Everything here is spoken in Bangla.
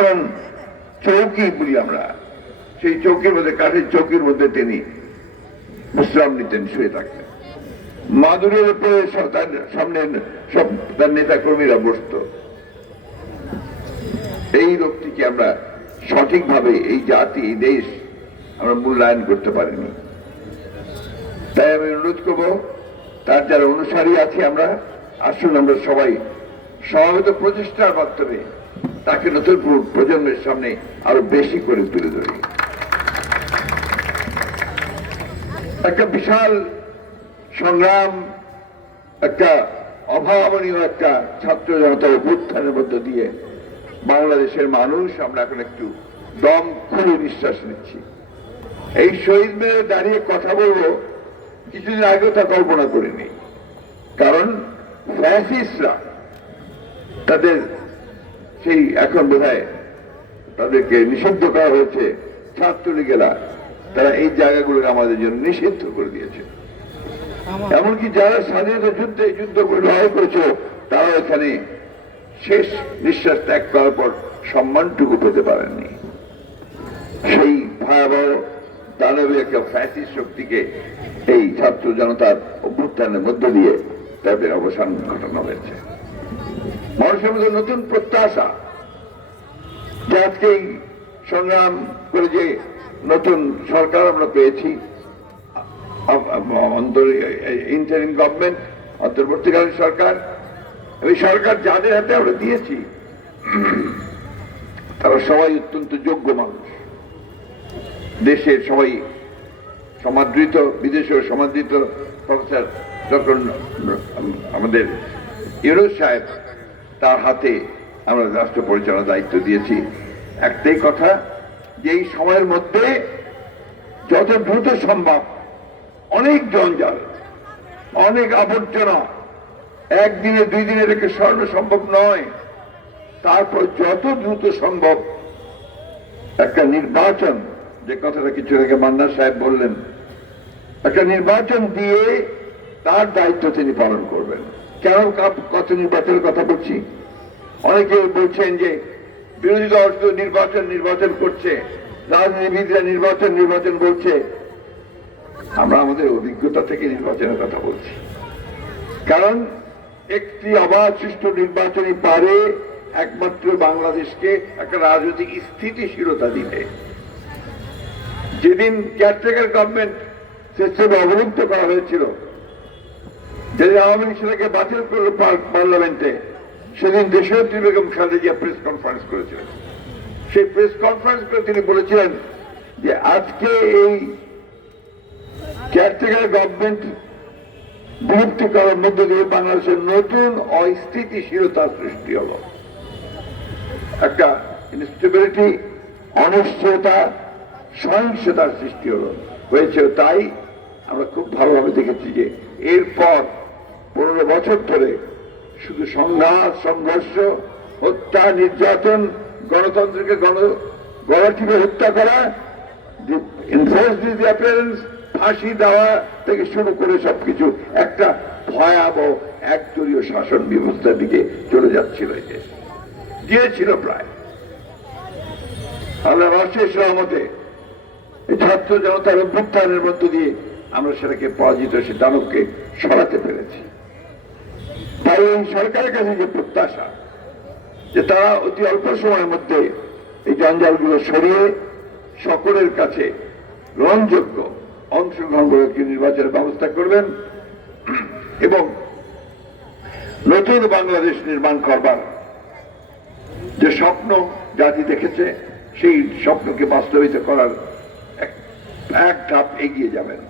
কারণ চৌকি বলি আমরা, সেই চৌকির মধ্যে, কাঠের চৌকির মধ্যে তিনি বিশ্রাম নিতেন, শুয়ে থাকতেন। মাদুরের উপরে তার সামনে সব তার নেতা কর্মীরা বসত। এই লোকটিকে আমরা সঠিকভাবে এই জাতি, এই দেশ আমরা মূল্যায়ন করতে পারিনি। তাই আমি অনুরোধ করব, তার যারা অনুসারী আছি আমরা, আসুন আমরা সবাই সমাবেত প্রচেষ্টার মাধ্যমে তাকে নতুন প্রজন্মের সামনে আরও বেশি করে তুলে ধরি। একটা বিশাল সংগ্রাম, একটা অভাবনীয় একটা ছাত্র জনতার অভ্যুত্থানের মধ্য দিয়ে বাংলাদেশের মানুষ, আমরা এখন একটু দম খুলে নিঃশ্বাস নিচ্ছি। এই শহীদ মেয়ে দাঁড়িয়ে কথা বলব, কিছুদিন আগেও তা কল্পনা করিনি। কারণ ফ্যাসিস্টরা তাদের সেই এখন বোধ তাদেরকে নিষিদ্ধ করা হয়েছে ছাত্রলীগেরা। তারা এই জায়গাগুলোকে আমাদের জন্য নিষিদ্ধ করে দিয়েছে। এমনকি যারা স্বাধীনতা যুদ্ধে যুদ্ধ করে লড়াই করেছে তারা এখানে শেষ নিঃশ্বাস ত্যাগ করার পর সম্মানটুকু পেতে পারেননি। সেই ভয়াবহ দানবী একটা ফ্যাসিস্ট শক্তিকে এই ছাত্র জনতার অভ্যুত্থানের মধ্য দিয়ে তাদের অবসান ঘটানো হয়েছে। মানুষের মধ্যে নতুন প্রত্যাশা যে আজকে সংগ্রাম করে যে নতুন সরকার আমরা পেয়েছি ইন্টারিম গভর্নমেন্ট অন্তর্বর্তীকালীন সরকার এই সরকার যাদের হাতে আমরা দিয়েছি, তারা সবাই অত্যন্ত যোগ্য মানুষ। দেশের সবাই সমাদৃত, বিদেশেও সমাদৃত প্রফেসর ডক্টর আমাদের ইউনুস সাহেব তার হাতে আমরা রাষ্ট্র পরিচালনার দায়িত্ব দিয়েছি। একটাই কথা যে এই সময়ের মধ্যে যত দ্রুত সম্ভব অনেক জঞ্জাল, অনেক আবর্জনা, একদিনে দুই দিনে রেখে সরানো সম্ভব নয়, তারপর যত দ্রুত সম্ভব একটা নির্বাচন, যে কথাটা কিছু আগে মান্না সাহেব বললেন, একটা নির্বাচন দিয়ে তার দায়িত্ব তিনি পালন করবেন। কেন কত নির্বাচনের কথা বলছি। অনেকে বলছেন যে বিরোধী দল শুধু নির্বাচন নির্বাচন করছে। রাজনীতিবিদরা নির্বাচন নির্বাচন বলছে। আমরা আমাদের অভিজ্ঞতা থেকে নির্বাচনের কথা বলছি। কারণ একটি অবাধ সুষ্ঠু নির্বাচনই পারে একমাত্র বাংলাদেশকে একটা রাজনৈতিক স্থিতিশীলতা দিতে যেদিন কেয়ারটেকার গভর্নমেন্ট সিস্টেমে অবলুপ্ত করা হয়েছিল যেদিন আওয়ামী লীগ সেটাকে বাতিল করল পার্লামেন্টে। সেদিন দেশনেত্রী বেগম খালেদা প্রেস কনফারেন্স করেছিলেন সেই প্রেস কনফারেন্স করে তিনি বলেছিলেন যে আজকে এই কেয়ারটেকার গভর্নমেন্ট বিলুপ্তি করার মধ্য দিয়ে বাংলাদেশের নতুন অস্থিতিশীলতা সৃষ্টি হলো। একটা ইনস্টেবিলিটি অনিশ্চয়তা, সহিংসতার সৃষ্টি হলো। হয়েছে তাই আমরা খুব ভালোভাবে দেখেছি যে এরপর পনেরো বছর ধরে শুধু সংঘাত, সংঘর্ষ, হত্যা, নির্যাতন, গণতন্ত্রকে গণ গণটিকে হত্যা করা ফাঁসি দেওয়া থেকে শুরু করে সবকিছু একটা ভয়াবহ, একদলীয় শাসন ব্যবস্থার দিকে চলে যাচ্ছিল গিয়েছিল প্রায়। আল্লাহ রাশেষ সহমতে ছাত্র জনতার অভ্যুত্থানের মধ্য দিয়ে আমরা সেটাকে পরাজিত, সে দানবকে সরাতে পেরেছি। তাই সরকারের কাছে যে প্রত্যাশা, যে তারা অতি অল্প সময়ের মধ্যে এই জঞ্জালগুলো সরিয়ে সকলের কাছে গ্রহণযোগ্য অংশগ্রহণ করে একটি নির্বাচনের ব্যবস্থা করবেন এবং নতুন বাংলাদেশ নির্মাণ করবার যে স্বপ্ন জাতি দেখেছে, সেই স্বপ্নকে বাস্তবিত করার এক ধাপ এগিয়ে যাবেন।